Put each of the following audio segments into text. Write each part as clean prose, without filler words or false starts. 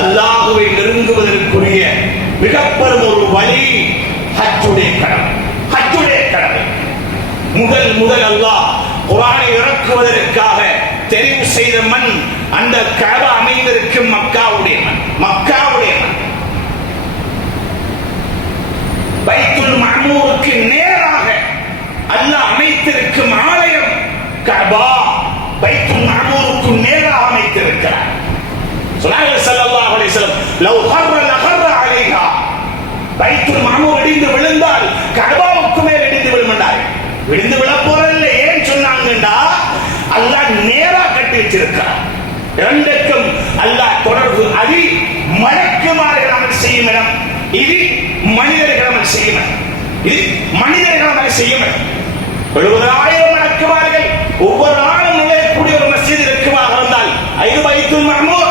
அல்லாஹ்வை நெருங்குவதற்குரிய மிகப்பெரும் ஒரு வழி ஹஜ்ஜுடைய கடமை. ஹஜ்ஜுடைய கடமை முதல் அல்லாஹ் குர்ஆனை இறக்குவதற்காக தெரிவு செய்த மண் அந்த கஅபா அமைந்திருக்கும் மக்காவுடைய மண். மக்காவுடைய மண் பைத்துல் மஅமூருக்கு நேராக அல்லாஹ் அமைத்திருக்கும் ஆலயம் கஅபா பைத்துல் மஅமூருக்கு நேராக அமைத்திருக்கிறார். சொன்னார்கள் ஸல்லல்லாஹு அலைஹி வஸல்லம் லவ் ஹர்ர லஹர்ர அலைஹா, பைத்துல் மஅமூர் இடிந்து விழுந்தால் கஅபாவுக்கு மேல் இடிந்து விழுந்தார்கள். விழுந்து விழ போறதில்லை. ஏன் சொன்னாங்கண்டா அல்லாஹ் நேரா கட்டி வச்சிருக்கிறார். இரண்டுக்கும் அல்லாஹ் தொடர்பு. அது மலக்குமார்கள் அமல் செய்யும் இடம், இது மனிதர்கள் அமல் செய்யும் இடம். இது மனிதர்கள் அமல் செய்யும் இடம். 70,000 மலக்குமார்கள் ஒவ்வொரு நாளும் நுழையக்கூடிய ஒரு மஸ்ஜித் இருக்குமாக இருந்தால் இது பைத்துல் மஅமூர்.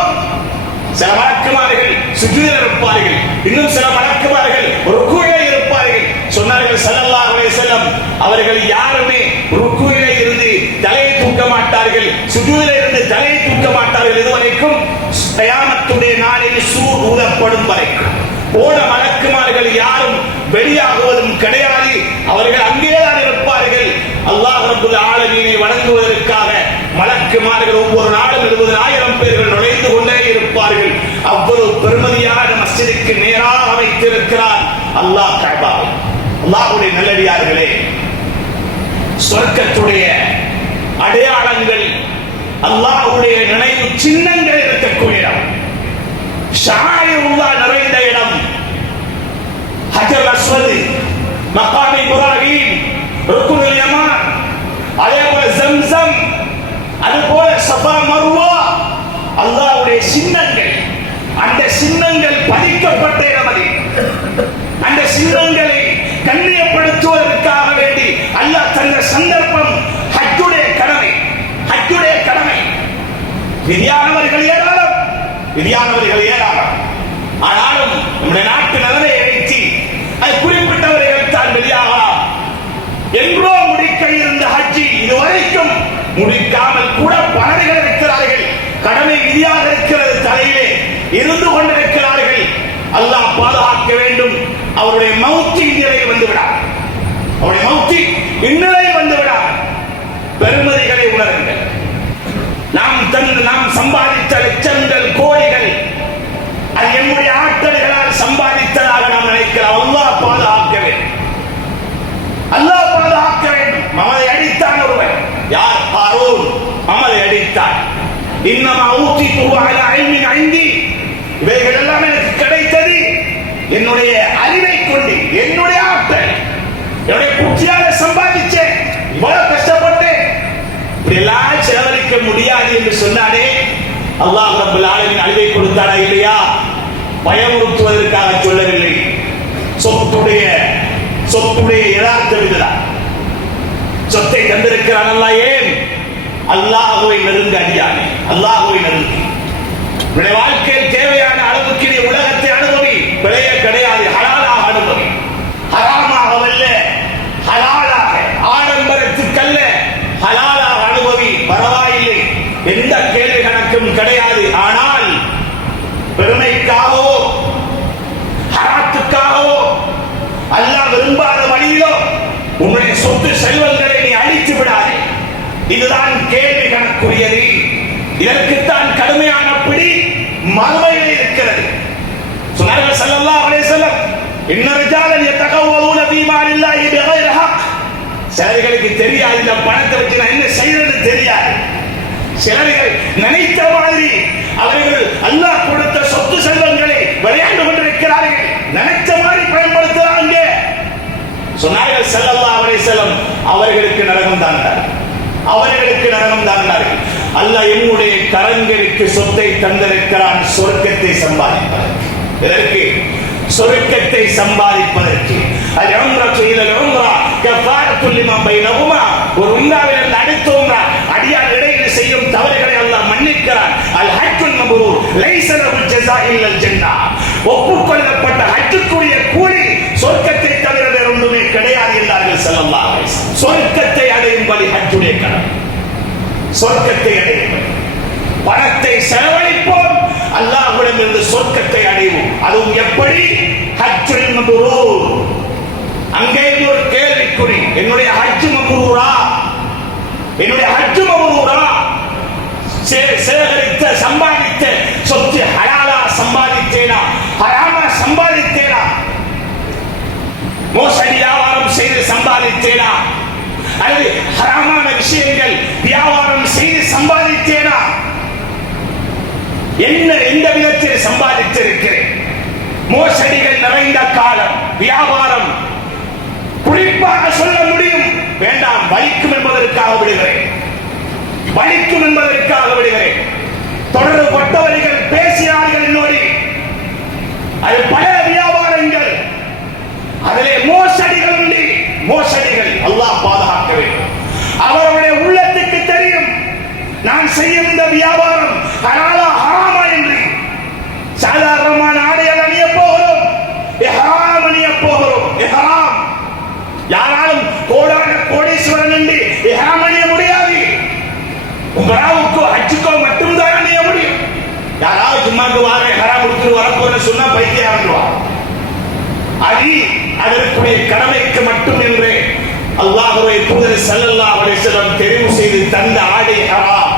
சில மலக்குமார்கள் சுஜூதில் இருப்பார்கள், இன்னும் சில மலக்குமார்கள் ருக்குவில் இருப்பார்கள். சொன்னார்கள் ஸல்லல்லாஹு அலைஹி வஸல்லம் அவர்கள் யாருமே ருக்குவிலே இருந்து தலையை தூக்க மாட்டார்கள், சுஜூதிலே இருந்து தலையை தூக்க மாட்டார்கள் இதுவரைக்கும் கியாமத்துடைய நாளில் சூர் ஊதப்படும் வரைக்கும். போன மலக்குமார்கள் யாரும் வெளியாகுவதும் கிடையாது. அவர்கள் அங்கேதான் இருப்பார்கள். அல்லாஹ் ரப்பல் ஆலமீனை வணங்குவதற்காக மலக்குமார்கள் ஒவ்வொரு நாளும் 70,000 பேர்கள் நுழைந்து கொண்டே இருப்பார்கள். அவ்வளவு பெருமதியான மஸ்ஜிதுக்கு நேராக வைத்திருக்கிறார் அல்லாஹ் கஅபாவை. அல்லாஹ்வுடைய நல்லடியார்களே, சொர்க்கத்துடைய அடையாளங்கள், அல்லாஹ்வுடைய நினைவு சின்னங்கள் இருக்கக்கூடிய இடம், ஷாயிருல்லாஹ் நிறைந்த இடம், ஹஜர் அஸ்வத், மகாம் இப்ராஹிம், ருக்குனுல் யமான், அதேபோல ஜம்சம், அதுபோல சஃபா மர்வா, அல்லாஹ்வுடைய சின்னங்கள். அந்த சின்னங்கள் பதிக்கப்பட்ட இடம் அது. அந்த சின்னங்களை கண்ணியப்படுத்துவதற்காக வேண்டி அல்லாஹ் தந்த சந்தர்ப்பம் ஹஜ்ஜுடைய கடமை. ஹஜ்ஜுடைய கடமை. விதியானவர்கள் ஏராளம், விதியானவர்கள் ஏராளம். ஆனாலும் நம்முடைய நாட்டு நிலைமையை வைத்து அது குறிப்பிட்டவர்கள் தான் வெளியாகலாம். என்றோ முடிக்க இருந்த ஹஜ்ஜி இதுவரைக்கும் முடிக்காமல் கூட பலர்கள் இருக்கிறார்கள். கடமை விதியாக இருக்கிறது, தலையிலே இருந்து கொண்டிருக்கிறார்கள். அல்லாஹ் பாதுகாக்க வேண்டும். அவருடைய மௌத்தி இந்நிலையில் வந்துவிடார். அவருடைய மௌத்தி இந்நிலையில் வந்துவிடார். பெருமதிகளை உணருங்கள். நாம் சம்பாதித்த லட்சங்கள் கோடிகள் அது என்னுடைய ஆற்றல்களால் சம்பாதித்ததாக நாம் நினைக்கிறோம். அல்லாஹ் பாதுகாக்க வேண்டும். அல்லாஹ் பாதுகாக்க வேண்டும். மமதை அடித்தான் ஒருவன். யார்? ஹாரூன். மமதை அடித்தான். இன்னமா ஊத்தித்துஹு அலா இல்மின் இன்தி, இவைகள் எல்லாம் எனக்கு கிடைத்தது என்னுடைய அறிவை கொண்டு, என்னுடைய ஆற்றல், என்னுடைய புத்தியாக சம்பாதிச்சேன், இவ்வளவு கஷ்டப்பட்டேன். இப்படி எல்லாம் செலவழிக்க முடியாது என்று சொன்னாலே அல்லாஹ் ரப்பல் ஆலமீன் அறிவை கொடுத்தாரா இல்லையா? பயமுறுத்துவதற்காக சொல்லவில்லை. சொத்துடைய யதார்த்தம் இதுதான். சொத்தை தந்திருக்கிறான் அல்லாஹ். ஏன்? அல்லாஹ்வை நெருங்க அடியானே, அல்லாஹ்வை நெருங்கி உன்னுடைய வாழ்க்கையில் தேவையான அளவுக்கு நீ உலகத்தை அனுபவி, பிழைய கிடையாது. ஹலாலாக அனுபவி, ஹராமாகவல்ல, ஹலாலாக, ஆடம்பரத்துக்கல்ல, ஹலாலாக அனுபவி. பரவாயில்லை, எந்த கேள்வி கணக்கும் கிடையாது. ஆனால் பெருமைக்காகவோ ஹராத்துக்காகவோ அல்லாஹ் விரும்பாத வழியிலோ உன்னுடைய சொத்து செல்வங்களை நீ அழித்து விடாதே. இதுதான் கேள்வி கணக்குரியது. இதற்குத்தான் கடுமையான பிடி மறுமையில் இருக்கிறது. சொன்னார்கள் ஸல்லல்லாஹு அலைஹி வஸல்லம், இன்ன ரிஜாலன் யதகவ்வலூன ஃபீ மாலில்லாஹி பிகைரி ஹக். சிலர்களுக்கு தெரியாது இந்த பணத்தை வச்சு நான் என்ன செய்யறது தெரியாது. சிலர்கள் நினைத்த மாதிரி அவர்கள் அல்லாஹ் கொடுத்த சொத்து செல்வங்களை விளையாண்டு கொண்டிருக்கிறார்கள். நினைத்த மாதிரி பயன்படுத்துறாங்க. சொன்னார்கள் ஸல்லல்லாஹு அலைஹி வஸல்லம், அவர்களுக்கு நரகம் தான், அவர்களுக்கு நரகம் தான். அல்லாஹ் என்னுடைய கரங்களுக்கு சொத்தை தந்திருக்கிறான் சொர்க்கத்தை சம்பாதிப்பதற்கு. இதற்கு சொர்க்கத்தை சம்பாதிப்பதற்கு அது உம்ரத்து இலல் உம்ரா கஃபாரத்து லிமா பைனஹுமா. ஒரு உம்ராவில் அடுத்த உம்ரா அடியார் இடையில் செய்யும் தவறுகளை அல்லாஹ் மன்னிக்கிறான். அல் ஹஜ்ஜுல் மப்ரூர் லைஸ லஹு ஜஸா இல்லல் ஜன்னah. ஒப்புக்கொள்ளப்பட்ட ஹஜ்ஜுக்குரிய கூலி சொர்க்கத்தை தவிர வேறு ஒன்றுமே கிடையாது என்றார்கள் ஸல்லல்லாஹு அலைஹி வஸல்லம். சொர்க்கத்தை அடையும் வழி ஹஜ்ஜுடைய கடமை. சொர்க்கத்தை அடையும் பணத்தை செலவழிப்போம், அல்லாஹ்வுடைய அல்லாஹ்விடமிருந்து சொர்க்கத்தை அடைவோம். அதுவும் எப்படி? ஹஜ்ஜுல் மப்ரூர். அங்கே ஒரு கேள்விக்குறி. என்னுடைய ஹஜ் மப்ரூரா? என்னுடைய ஹஜ் மப்ரூரா? சேகரித்த சம்பாதித்த சொத்து ஹலாலா சம்பாதித்தேனா, ஹராமா சம்பாதித்தேனா, மோசடி வியாபாரம் செய்து சம்பாதித்தேனா, அல்லது ஹராமான விஷயங்கள் வியாபாரம் செய்து சம்பாதித்தேனா, என்ன எந்த விதத்தில் சம்பாதித்திருக்கிறேன்? மோசடிகள் நிறைந்த காலம், வியாபாரம் குறிப்பாக சொல்ல முடியும். வேண்டாம், வலிக்கும் என்பதற்காக விடுகிறேன், வலிக்கும் என்பதற்காக விடுகிறேன். தொடர்பட்டவர்கள் பேசினார்கள் என்னோடு. அது பல வியாபாரங்கள், அதிலே மோசடிகள் உண்டு. மோசடிகள் அல்லாஹ் பாதுகாக்க வேண்டும். அவருடைய உள்ளத்துக்கு தெரியும் நான் செய்யும் இந்த வியாபாரம் ஹலாலா ஹராமா என்று. சாதாரணமான ஆடைகள் அணிய போகிறோம், இஹ்ராம் அணிய போகிறோம். இஹ்ராம் யாராலும் கோடான கோடீஸ்வரன் என்று இஹ்ராம் அணிய முடியாது. உம்ராவுக்கோ ஹஜ்ஜுக்கோ மட்டும்தான் அணிய முடியும். யாராவது சும்மாக்கு வார இஹ்ராம் கொடுத்துட்டு வரப்போறேன்னு சொன்னா பைத்தியம் ஆகிடுவார். அது அதற்குரிய கடமைக்கு மட்டும் என்று அல்லாஹ்வுடைய தூதர் ஸல்லல்லாஹு அலைஹி வஸல்லம் தெரிவு செய்து தந்த ஆடை ஹராம்.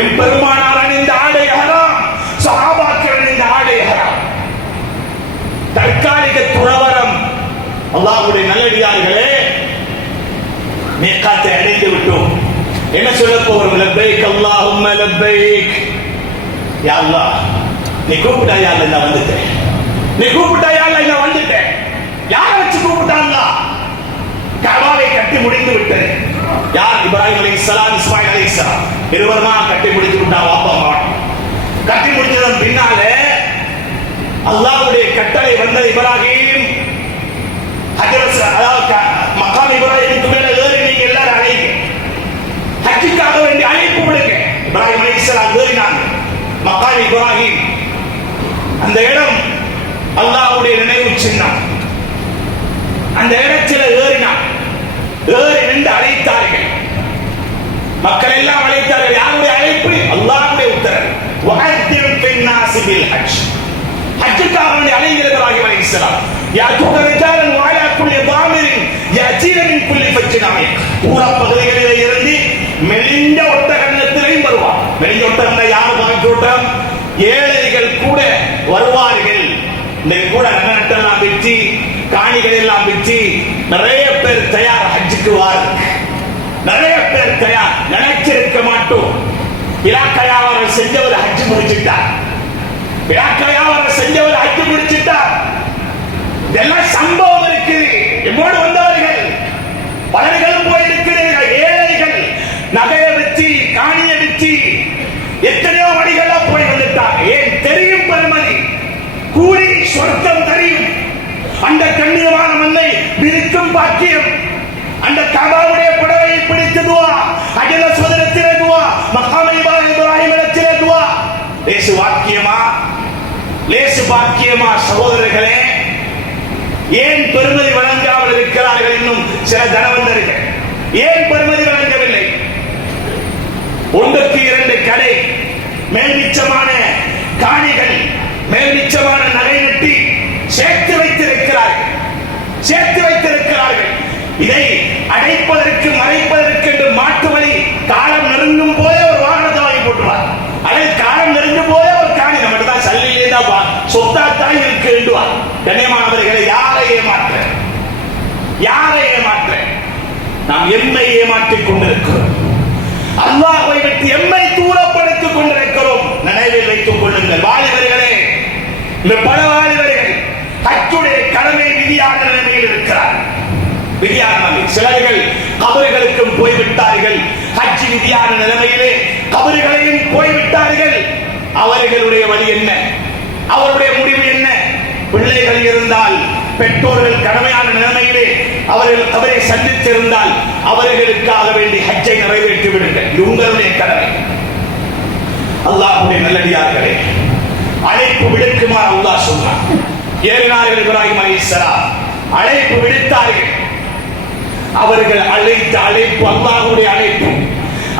எம் பெருமானார் அணிந்த ஆடை ஹராம், சஹாபாக்கள் அணிந்த ஆடை ஹராம். தற்காலிக துறவரம். அல்லாஹ்வுடைய நல்லடியார்களே, மீகாத்தை அடைந்து விட்டோம். என்ன சொல்ல போகிறோம்? லப்பைக் அல்லாஹும்ம லப்பைக். யா அல்லாஹ், நீ கூப்பிட்டாயா? நான் வந்துட்டேன். நீ கூப்பிட்டாயா? நான் வந்துட்டேன். யாரை வச்சு கூப்பிட்டாங்க? கஅபாவை கட்டி முடிந்து விட்டது. யார்? இப்ராஹிம் அலைஹிஸ்ஸலாம், இஸ்மாயில் அலைஹிஸ்ஸலாம் இருவருமா கட்டி முடித்து விட்டாங்க. அப்பா அம்மா கட்டி முடித்ததன் பின்னாலே அல்லாஹ்வுடைய கட்டளை வந்தது. இப்ராஹிம் ஹஜ்ரத், அதாவது மகாம் இப்ராஹிமுக்கு மேல ஏறி நீங்க எல்லாரும் அழைங்க, ஹஜ்ஜுக்காக வேண்டிய அழைப்பு விடுங்க. இப்ராஹிம் அலைஹிஸ்ஸலாம் ஏறினாங்க மகாம் இப்ராஹிம். அந்த இடம் அல்லாஹ்வுடைய நினைவு சின்னம். அந்த இடத்தில் ஏறினார். ஏறி நின்று அழைத்தார்கள். மக்கள் எல்லாம் அழைத்தார்கள். யாருடைய அழைப்பு? அல்லாஹ்வுடைய உத்தரவு. வஅத்திம் பின்னாஸி பில் ஹஜ். ஹஜ்ஜுக்காக வேண்டிய அழைக்கிறது இப்ராஹிம் அலைஹிஸ்ஸலாம். யா துகரிஜாலன் வஅலா குல்லி தாமிரின் யஜீன மின் குல்லி ஃபஜ்ஜின் அமீக். பூரா பகுதிகளிலே இருந்து மெலிந்த ஒட்டகத்திலையும் வருவார். மெலிந்த ஒட்டகம் யார் பார்க்கட்டும்? ஏழைகள் கூட வருவார்கள். இந்த கூட நட்டெல்லாம் விற்று, காணிகள் எல்லாம் விற்று நிறைய பேர் தயார் ஹஜ்ஜுக்கு வாருக்கு. நிறைய பேர் தயார். நினைச்சிருக்க மாட்டோம். வியாபாரம் செஞ்சவர் ஹஜ் முடிச்சிட்டார். வியாபாரம் செஞ்சவர் ஹஜ் முடிச்சிட்டார். இதெல்லாம் சம்பவம் இருக்குது. எம்மோடு வந்தவர்கள் பலர்களும் போயிருக்கிறீர்கள். ஏழைகள் நகையை வச்சு, காணியை வச்சு எத்தனையோ வழிகளா போய் வந்துட்டாங்க. ஏன் தெரியும்? பெருமதி கூலி சொர்க்கம் தெரியும். அந்த கண்ணியமான மண்ணை விரிக்கும் பாக்கியம், அந்த கஅபாவுடைய புடவையை பிடித்து துவா, அஜல சுதனத்திலே துவா, மகாம் இப்ராஹிம் இடத்திலே துவா. லேசு வாக்கியமா? லேசு பாக்கியமா? சகோதரர்களே, ஏன் பெருமதி வழங்காமல் இருக்கிறார்கள் இன்னும் சில தனவந்தர்கள்? ஏன் பெருமதி வழங்கவில்லை? ஒன்றுக்கு இரண்டு கடை, மேல்மிச்சமான காணிகள், மேல்மிச்சமான நகை நட்டி சேர்த்து வைத்திருக்கிறார்கள். சேர்த்து வைத்திருக்கிறார்கள். இதை அடைப்பதற்கு, மறைப்பதற்கு என்று மாற்று வழி. காலம் நெருங்கும் போதே ஒரு வாகனத்தை வாங்கி போட்டுவார். அல்லது காலம் நெருங்கும் போதே ஒரு காணி நம்மகிட்ட தான் சல்லிலே தான் சொத்தாத்தான் இருக்கு என்றுவார். கண்ணியமானவர்களை, யாரை ஏமாற்ற? யாரை ஏமாற்ற? நாம் எம்மை ஏமாற்றிக் கொண்டிருக்கிறோம். அல்லாஹ்வை விட்டு எம்மை தூரப்படுத்திக் கொண்டிருக்கிறோம். நினைவில் வைத்துக் கொள்ளுங்கள் வாலிபர்களே. இந்த பல வாலிபர்கள் ஹஜ்ஜுடைய கடமை விதியான நிலைமையில் இருக்கிறார். விதியான சிலர்கள் கபறுகளுக்கும் போய்விட்டார்கள். ஹஜ் விதியான நிலைமையிலே கபறுகளையும் போய்விட்டார்கள். அவர்களுடைய வழி என்ன? அவருடைய முடிவு என்ன? பிள்ளைகள் இருந்தால், பெற்றோர்கள் கடமையான நிலைமையிலே அவர்கள் கபரை சந்தித்திருந்தால் அவர்களுக்காக வேண்டி ஹஜ்ஜை நிறைவேற்றி விடுங்கள். இது உங்களுடைய கடமை. அல்லாஹ்வுடைய நல்லடியார்களே, அழைப்பு விடுக்குமாறு அல்லாஹ் சொன்னார். ஏறினார்கள் இப்ராஹிம் அலைஹிஸ்ஸலாம். அழைப்பு விடுத்தார்கள். அவர்கள் அழைத்த அழைப்பு அல்லாஹ்வுடைய அழைப்பு.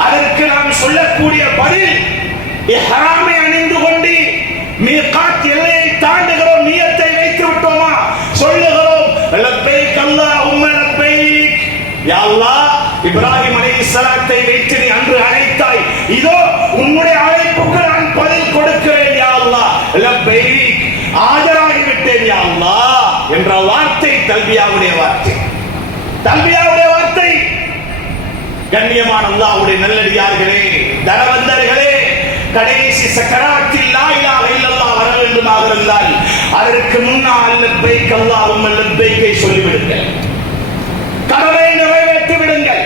அதற்கு நாம் சொல்லக்கூடிய பதில், இஹ்ராமை அணிந்து கொண்டு மீகாத் எல்லையை தாண்டுகிறோம், நியத்தை வைத்து விட்டோமா? சொல்லுகிறோம் லப்பைக் அல்லாஹும்ம லப்பைக். யா அல்லாஹ், இப்ராஹிம் அலைஹிஸ்ஸலாத்தை வைத்து நீ அன்று அழைத்தாய், இதோ உன்னுடைய அழைப்புக்கு நான் பதில் கொடுக்கிறேன் யா அல்லாஹ். லப்பைக், ஆஜராகி விட்டேன் யா அல்லாஹ் என்ற வார்த்தை தல்பியாவுடைய வார்த்தை, தல்பியாவுடைய வார்த்தை. கண்ணியமான அல்லாஹ்வுடைய நல்லடியார்களே, தனவந்தர்களே, கடைசி சக்கராத்தில் லா இலாஹ இல்லல்லாஹ் வர வேண்டுமாக இருந்தால் அதற்கு முன்னால் லப்பைக் அல்லாஹும்ம லப்பைக்கை சொல்லிவிடுங்கள், கடமை நிறைவேற்றி விடுங்கள்.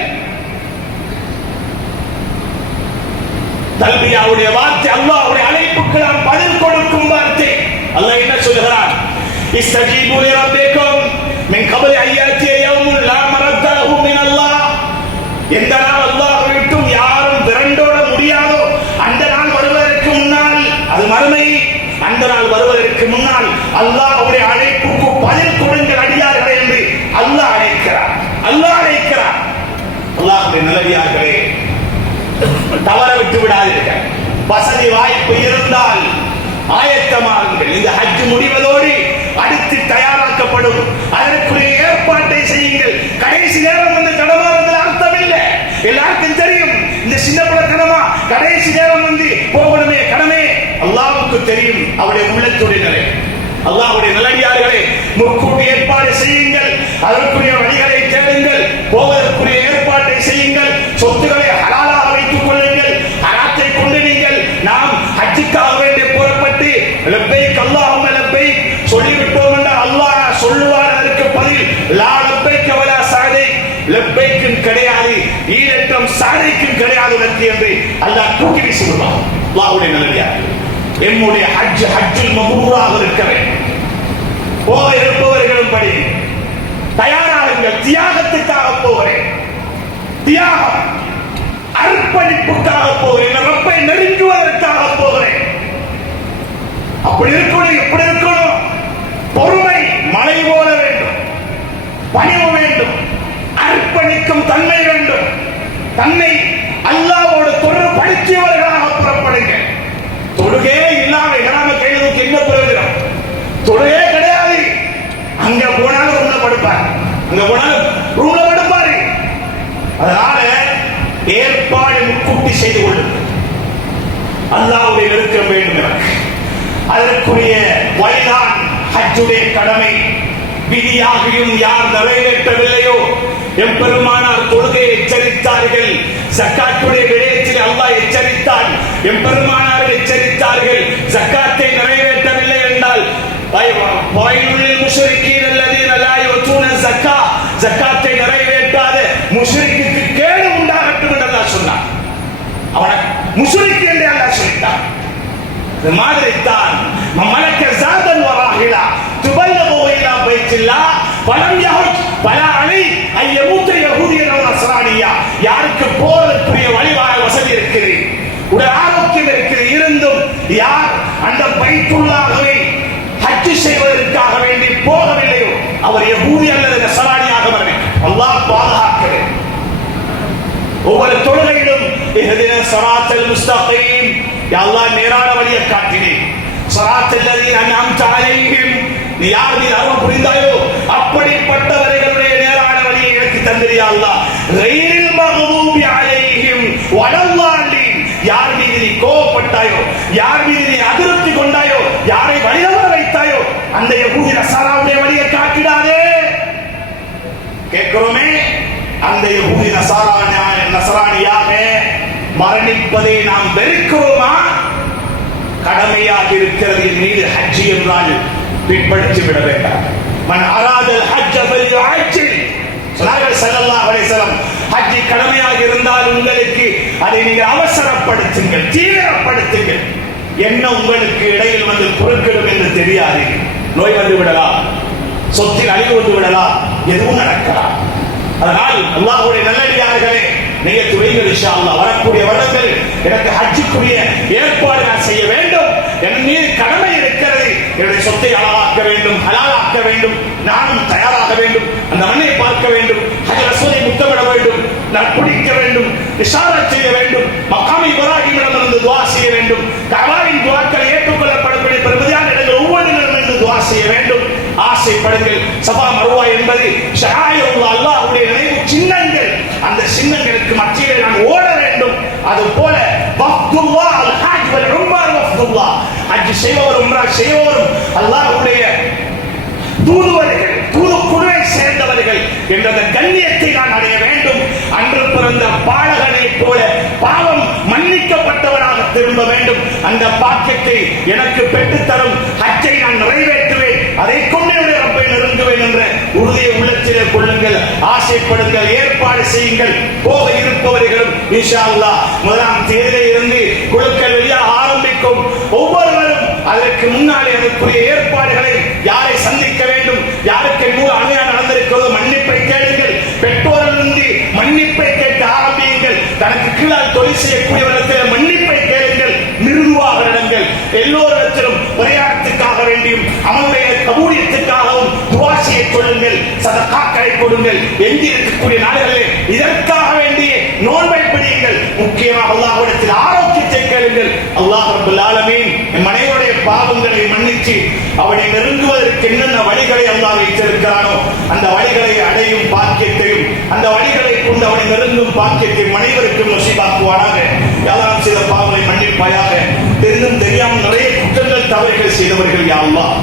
தல்பியாவுடைய வார்த்தை, அல்லாஹ்வுடைய அழைப்புக்கு நாம் பதில் கொடுக்கும் வார்த்தை. அல்லாஹ் என்ன சொல்கிறான்? இஸ்தஜீபு லிரப்பிக்கும் மின் கப்லி அன் யாத்திய யௌமுன் லா மரத்த லஹு மினல்லாஹ். எந்த நாள் அல்லாஹ் விட்டும் யாரும் விரண்டோட முடியாதோ அந்த நாள் வருவதற்கு முன்னால், அது மறுமை, அந்த நாள் வருவதற்கு முன்னால் அல்லாஹ்வுடைய அழைப்புக்கு பதில் கொடுங்கள் அடியார்களே என்று அல்லாஹ் அழைக்கிறார், அல்லாஹ் அழைக்கிறார். அல்லாஹ்வுடைய நல்லடியார்களே, தவற விட்டு விடாதீர்கள். வசதி வாய்ப்பு இருந்தால் ஆயத்தமாகுங்கள். இந்த ஹஜ் முடிவதோடு அடுத்து தயாராக்கப்படும், அதற்குரிய ஏற்பாட்டை செய்யுங்கள். கடைசி நேரம் வந்து தடமாறுதல் அர்த்தம் இல்லை. எல்லாருக்கும் தெரியும் இந்த சின்ன பிள்ளைத்தனமா கடைசி நேரம் வந்து போகணுமே கடமை. அல்லாஹ்வுக்கு தெரியும் அவருடைய உள்ளத்துடைய நிலை. அல்லாஹ்வுடைய நல்லடியார்களே, முற்கூட்டி ஏற்பாடு செய்யுங்கள், அதற்குரிய வழிகளை தேடுங்கள், போவதற்குரிய ஏற்பாட்டை செய்யுங்கள், சொத்துக்களை ஹலாலாக வைத்துக் கொள்ளுங்கள். ஹலாத்தை கொண்டு நீங்கள் நாம் ஹஜ்ஜுக்காக வேண்டி புறப்பட்டு லப்பைக் அல்லாஹும்ம லப்பைக் சொல்லிவிட்டோம் என்றால் அல்லாஹ் சொல்லுவார் அதற்கு பதில் லா லப்பைக் வலா சஅதைக். லப்பைக்கும் கிடையாது, ஈரேற்றம் சாதைக்கும் கிடையாது உனக்கு என்று அல்லாஹ் தூக்கி வீசி விடுவார். அல்லாஹ்வுடைய நல்லடியார்களே, நம்முடைய ஹஜ் ஹஜ்ஜுல் மப்ரூராக இருக்க வேண்டும். போக இருப்பவர்களும் படி தயாராகுங்கள். தியாகத்துக்காக போகிறேன், தியாகம் அர்ப்பணிப்புக்காக போகிறேன், ரப்பை நெருங்குவதற்காக போகிறேன். அப்படி இருக்கணும், எப்படி இருக்கணும்? பொறுமை மழை போல வேண்டும், பணிவு வேண்டும், அர்ப்பணிக்கும் தன்மை வேண்டும். தன்னை அல்லாஹ்வோடு தொடர்படுத்தியவர்களாக புறப்படுங்க. தொழுகே இல்லாம இல்லாம கைதுக்கு என்ன பிரயோஜனம்? தொழுகே கிடையாது. அங்க போனாலும் ரூம்ல படுப்பாரு, அங்க போனாலும் ரூம்ல படுப்பாரு. அதனால ஏற்பாடு முன்கூட்டி செய்து கொள்ளுங்கள். அல்லாஹ்வுடைய நெருக்கம் வேண்டும் எனக்கு. அதற்குரிய வழிதான் ஹஜ்ஜுடைய கடமை. விதியாகியும் யார் நிறைவேற்றவில்லையோ, எம்பெருமானார் தொழுகையை எச்சரித்தார்கள், ஜக்காத்துடைய விடயத்தில் அல்லாஹ் எச்சரித்தான், எம்பெருமானார் எச்சரித்தார்கள். ஜக்காத்தை நிறைவேற்றவில்லை என்றால் வயலுல் முஷ்ரிக்கீன் அல்லதீன லா யுத்தூன ஸக்கா, ஜக்காத்தை நிறைவேற்றாத முஷ்ரிக்குக்கு கேடு உண்டாகட்டும் என்று அல்லாஹ் சொன்னான். அவனை முஷ்ரிக் என்று அல்லாஹ் சொல்லிட்டான். இது மாதிரி தான் மலக்க ஜாதன் வராஹிலா துபல்லகு இலா பைத்தில்லாஹ் வலம் யஹுஜ் ஃபலா அலை அய்யமூத யஹூதியன் அவ் நஸ்ரானியா. யாருக்கு போறதுக்குரிய வழிவாக வசதி இருக்குது, உடல் ஆரோக்கியம் இருக்குது, இருந்தும் யார் அந்த பைத்துல்லாஹ்வை ஹஜ் செய்வதற்காக வேண்டி போகவில்லையோ அவர் யஹூதி அல்லது நஸ்ரானியாக வரணும். அல்லாஹ் பாதுகாக்கிறது. ஒவ்வொரு தொழுகையிலும் இஹ்தின ஸிராத்தல் முஸ்தகீம், யா அல்லாஹ் நேரான வழியை காட்டினேன். ஸிராத்தல் லதீன அன்அம்த அலைஹிம், நீ யார் மீது அருள் புரிந்தாயோ அப்படிப்பட்டவர்களுடைய நேரான வழியை எனக்கு தந்திரியா அல்லாஹ். கைரில் மக்தூபி அலைஹிம் வலல்லாஹீன், யார் மீது நீ கோபப்பட்டாயோ, யார் மீது நீ அதிருப்தி கொண்டாயோ, யாரை வழிதவற வைத்தாயோ அந்த யஹூதி நஸராவுடைய வழியை காட்டிடாதே. கேட்கிறோமே, அந்த யஹூதி நஸரானியாக மரணிப்பதை நாம் வெறுக்கிறோமா? கடமையாக இருக்கிறது என் மீது ஹஜ் என்றால் பின்பற்றி விட வேண்டாம். மன் அராதல் ஹஜ்ஜ ஃபல்யுஅஜ்ஜில், சொன்னார்கள் ஸல்லல்லாஹு அலைஹி வஸல்லம், ஹஜ் கடமையாக இருந்தால் உங்களுக்கு அதை நீங்கள் அவசரப்படுத்துங்கள், தீவிரப்படுத்துங்கள். என்ன உங்களுக்கு இடையில் வந்து குறுக்கிடும் என்று தெரியாது. நோய் வந்து விடலாம், சொத்தில் அழிவு வந்து விடலாம், எதுவும் நடக்கலாம். அதனால் அல்லாஹ்வுடைய நல்லடியார்களே, நியத்து வையுங்கள். இன்ஷா அல்லாஹ் வரக்கூடிய வருடங்கள் எனக்கு ஹஜ்ஜுக்குரிய ஏற்பாடு நான் செய்ய வேண்டும். என் மீது கடமை இருக்கிறது. என்னுடைய சொத்தை அழகாக்க வேண்டும், ஹலாலாக்க வேண்டும், நானும் தயாராக வேண்டும், அந்த மண்ணை பார்க்க வேண்டும், ஹஜ்ர் அஸ்வதை முத்தமிட வேண்டும், நான் பிடிக்க வேண்டும், இஷாரத் செய்ய வேண்டும், மக்காம் இப்ராஹீமிடமிருந்து துஆ செய்ய வேண்டும், கஅபாவின் துஆக்கள் ஏற்றுக்கொள்ளப்படக்கூடிய ஹஜ் செய்பவரும் உம்ரா செய்பவரும் அல்லாஹ்வுடைய தூதுவர்கள் தூதுக்குழுவை சேர்ந்தவர்கள் என்ற கண்ணியத்தை நான் அடைய வேண்டும். அன்று பிறந்த பாலகனை போல பாவம் மன்னிக்கப்பட்டவராக திரும்ப வேண்டும். அந்த பாக்கியத்தை எனக்கு பெற்றுத்தரும் ஹஜ்ஜை நான் நிறைவேற்றுவேன். அதை கொண்டு ரப்பை நெருங்குவேன் என்ற உறுதியை உள்ளத்திலே கொள்ளுங்கள், ஆசைப்படுங்கள், ஏற்பாடு செய்யுங்கள். போக இருப்பவர்களும் இன்ஷா அல்லாஹ் முதலாம் தேதியிலே இருந்து குழுக்கள் வெளியாக ஆரம்பிக்கும். ஒவ்வொருவரும் அதற்கு முன்னாலே அதற்குரிய ஏற்பாடுகளை யாரை சந்திக்க வேண்டும், யாருக்கு அநியாயம் நடந்திருக்கிறதோ மன்னிப்பை கேளுங்கள். பெற்றோரிலிருந்து மன்னிப்பை கேட்டு ஆரம்பியுங்கள். தனக்கு கீழால் தொழில் செய்யக்கூடியவர்கள் மன்னிப்பை கேளுங்கள். மிருதுவாக நடங்கள். எல்லோரிடத்திலும் பிரயாணத்துக்காக வேண்டியும் அவனுடைய கபூலியத்துக்காகவும் துஆ செய்ய சொல்லுங்கள். சதகாக்களை கொடுங்கள். எஞ்சி இருக்கக்கூடிய நாடுகளிலே இதற்காக வேண்டிய நோன்பை பிடியுங்கள். முக்கியமாக அல்லாஹ்விடத்தில் ஆரோக்கியத்தை கேளுங்கள். அல்லாஹ் ரப்பல் ஆலமீன் மனைவருடைய பாவங்களை மன்னித்து அவனை நெருங்குவதற்கு என்னென்ன வழிகளை அல்லாஹ் வைத்திருக்கிறானோ அந்த வழிகளை அடையும் பாக்கியத்தையும் அந்த வழிகளை கொண்டு அவனை நெருங்கும் பாக்கியத்தை மனைவருக்கும் நசீபாக்குவானாக. யாரும் செய்த பாவங்களை மன்னிப்பாயாக. தெரிந்தும் தெரியாமல் நிறைய குற்றங்கள் தவறுகள் செய்தவர்கள் யா அல்லாஹ்,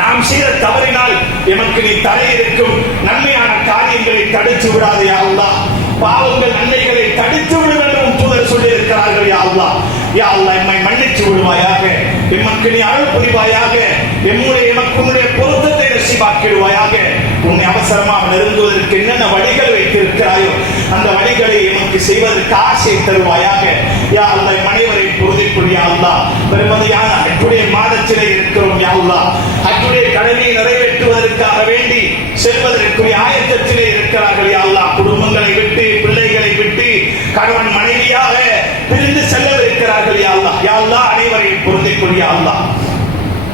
நாம் செய்த தவறினால் எமக்கு நீ தடை இருக்கும் நன்மையான காரியங்களை தடுத்து விடாதே யா அல்லாஹ். பாவங்கள் நன்மைகளை தடுத்து விடும் என்றும் தூதர் சொல்லி இருக்கிறார்கள் யா அல்லாஹ். யா அல்லாஹ் எம்மை மன்னித்து விடுவாயாக. எமக்கு நீ அருள் புரிவாயாக. எமக்குடைய பொருத்தத்தை நசீபாக்கிடுவாயாக. உன்னை அவசரமாக நெருங்குவதற்கு என்னென்ன வழிகள் வைத்திருக்கிறாயோ அந்த வழிகளை எமக்கு செய்வதற்கு ஆசை தருவாயாக. யா அல்லாஹ் மனைவரை பொருந்திக்கொள் யா அல்லாஹ். பெருமதியான ஹஜ்ஜுடைய மாதத்திலே இருக்கிறோம் யா அல்லாஹ். ஹஜ்ஜுடைய கடமையை நிறைவேற்றுவதற்காக வேண்டி செல்வதற்குரிய ஆயத்தத்திலே இருக்கிறார்கள் யா அல்லாஹ். குடும்பங்களை விட்டு பிள்ளைகளை விட்டு கணவன் மனைவியாக பிரிந்து செல்லவிருக்கிறார்கள் யா அல்லாஹ். யா அல்லாஹ் அனைவரையும் பொருந்திக்கொள் யா அல்லாஹ்.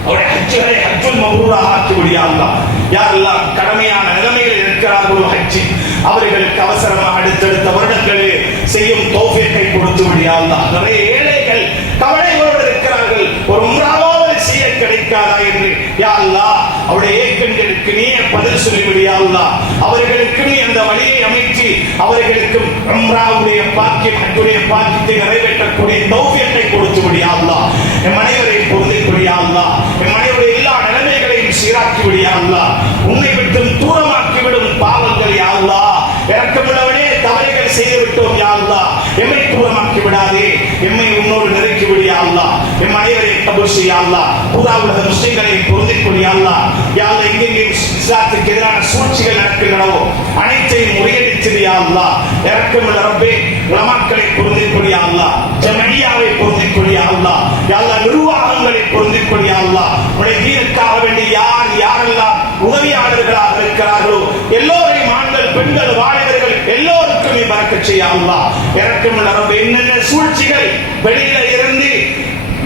அவருடைய ஹஜ்ஜுகளை ஹஜ்ஜுல் மப்ரூராக ஆக்கிவிடு யா அல்லாஹ். யாரெல்லாம் கடமையான நிலைமையில் இருக்கிறார்களோ ஹஜ்ஜி அவர்களுக்கு அவசரமாக அடுத்தடுத்த வருடங்களில் செய்யும் தௌஃபீக்கை கொடுத்து விடு யா அல்லாஹ். நிறைய ஏழைகள் கவலையோடு இருக்கிறார்கள். ஒரு உம்ராவாவது செய்ய கிடைக்காதா என்று யா அல்லாஹ் அவருடைய ஏக்கங்களுக்கு நீ பதில் சொல்லிவிடு யா அல்லாஹ். அவர்களுக்கு நீ அந்த வழியை அமைத்து அவர்களுக்கும் உம்ராவுடைய பாக்கியம் ஹஜ்ஜுடைய பாக்கியத்தை நிறைவேற்றக்கூடிய தௌஃபீக்கை கொடுத்து விடு யா அல்லாஹ். என் மனைவரை பொருந்திக்கொள் யா அல்லாஹ். என் மனைவருடைய எல்லா நிலைமைகளையும் சீராக்கி விடு யா அல்லாஹ். உன்னை விட்டும் தூரமாக்கிவிடும் பாவங்கள் யா அல்லாஹ். இரக்கமுள்ளவனே தவறுகள் செய்து விட்டோம் யா அல்லாஹ். எம்மை தூரமாக்கி விடாதே. எம்மை உன்னோடு நெருக்கி விடு யா அல்லாஹ். எம் அனைவரை கபூல் செய் யா அல்லாஹ். பூரா உலக முஸ்லிம்களை பொருந்திக்கொள் யா அல்லாஹ். யா அல்லாஹ் எங்கெங்கே இஸ்லாத்துக்கு எதிரான சூழ்ச்சிகள் நடக்கின்றனவோ அனைத்தையும் முறியடித்து யா அல்லாஹ். இரக்கமுள்ள ரப்பே உலமாக்களை பொருந்திக்கொள் யா அல்லாஹ். ஜமீயாவை பொருந்திக்கொள் யா அல்லாஹ். யா அல்லாஹ் நிர்வாகங்களை பொருந்திக்கொள் யா அல்லாஹ். உடைய தீனுக்காக வேண்டி யாரெல்லாம் உதவியாளர்களாக இருக்கிறார்களோ எல்லோரையும் ஆண்கள் பெண்கள் வாலிபர்கள் எல்லோருக்கும் நீ பரக்கத் செய்ய அல்லாஹ். இரக்கமுள்ள ரப்பே என்னென்ன சூழ்ச்சிகள் வெளியில இருந்து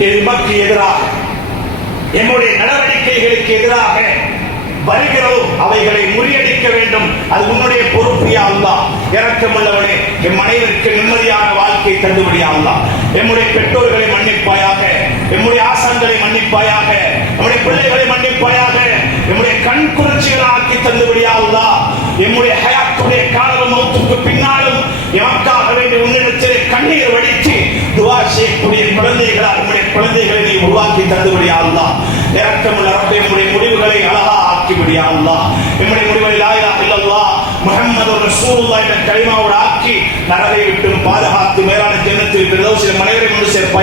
எமக்கு எதிராக என்னுடைய நடவடிக்கைகளுக்கு எதிராக வருகிறதோ அவைகளை முறியடிக்க வேண்டும். அது உன்னுடைய பொறுப்பு யா அல்லாஹ். இரக்கமுள்ளவனே எம் அனைவருக்கு நிம்மதியான வாழ்க்கை தந்துவிடு யா அல்லாஹ். எம்முடைய பெற்றோர்களை மன்னிப்பாயாக. எம்முடைய ஆசான்களை மன்னிப்பாயாக. நம்முடைய பிள்ளைகளை மன்னிப்பாயாக. எம்முடைய கண் குளிர்ச்சிகளை ஆக்கி தந்துவிடு யா அல்லாஹ். எம்முடைய ஹயாத்துடைய காலம் மௌத்துக்கு பின்னாலும் எமக்காக வேண்டிய உன்னிடத்திலே கண்ணீர் வடித்து துஆ செய்யக்கூடிய குழந்தைகளால் நம்முடைய குழந்தைகளை நீ உருவாக்கி தந்துவிடு யா அல்லாஹ். இரக்கமுள்ள ரப்பே நம்முடைய முடிவுகளை அழகா ஆக்கிவிடு யா அல்லாஹ். நம்முடைய முடிவை லா இலாஹ இல்லல்லாஹ் முஹம்மதுர் ரசூலுல்லாஹ் என்ற கலிமாவோடு ஆக்கி நரகை விட்டு பாதுகாத்து மேலான ஜன்னத்தில் ஃபிர்தௌஸில் மனைவரை கொண்டு சேர்ப்பாய்.